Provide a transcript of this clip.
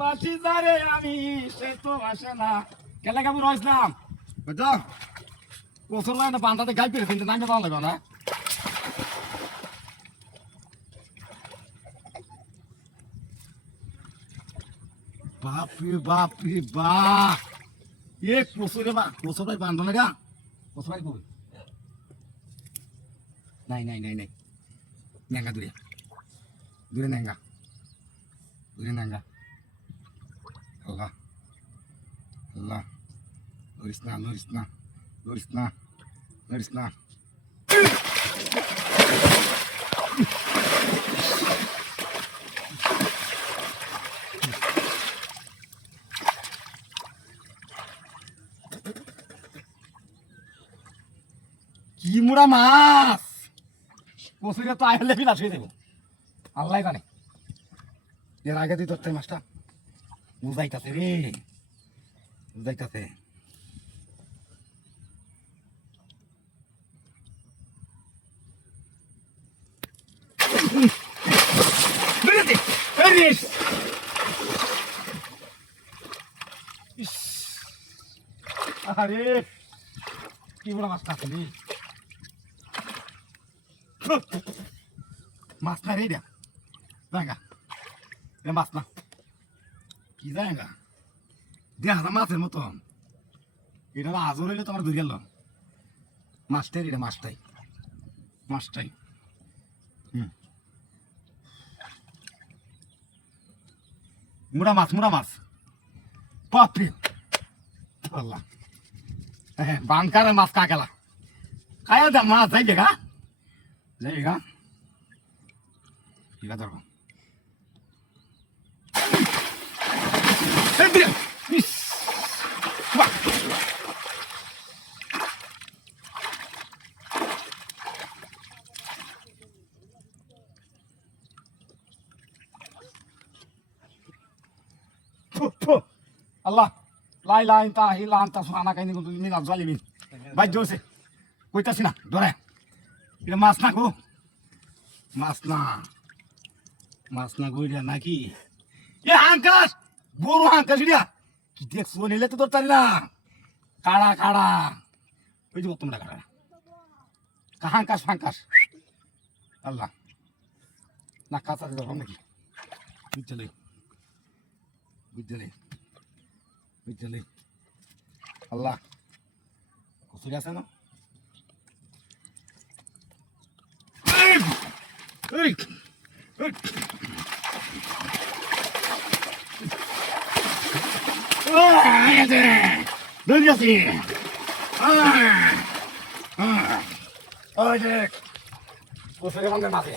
বাসি যারে আমি সে তো আসে না কেলে কেমন রয়েছিলাম বুঝছো বছর লাগে না বান্ধাতে গাই পেরে কিন্তু নামে পাওয়া লাগবে না বাপরে বাপ এক বছরে বা বছর ভাই বান্ধব না গা বছর ভাই কই নাই নেঙ্গা দূরে দূরে নেঙ্গা আল্লাহ আল্লাহ লরিস না কি মুড়া মাছ বছরে তো আইলে বিলাস হয়ে দেবো আল্লাহ জানে এর আগে তুই ধরতে মাছটা বুঝাইতাছে রে বুঝাইতাছে আরে কি বড় মাছটা আছে রে মাছ না রে দেখা এ মাছ না কি জায়গা দেখা মাছের মতন এটা আজর হইলে তোমার ধরে গেল মাছটাই এটা মাছটাই মুড়া মাছ বাপরে আল্লাহ হ্যাঁ বানকারের মাছ কাকেলা কায়া দা মাছ যাইবে গা ঠিক আছে আল্লাহ লাই লাই তা হিলা আনতা সুনা কাইনি কিন্তু তুমি না জালিমি ভাই জোসে কইতাছি না ধরে এটা মাছ না গো মাছ না গইরা নাকি এ হাঙ্কাস বড় হাঙ্কাস ইয়া কি দেখছো নিলে তো তোর তারি না কাড়া ওই যে তোমরা কাড়া হাঙ্কাস আল্লাহ না কাঁচা ধরো নাকি বুঝলে আল্লাহ কচুরি আছে না কচুরি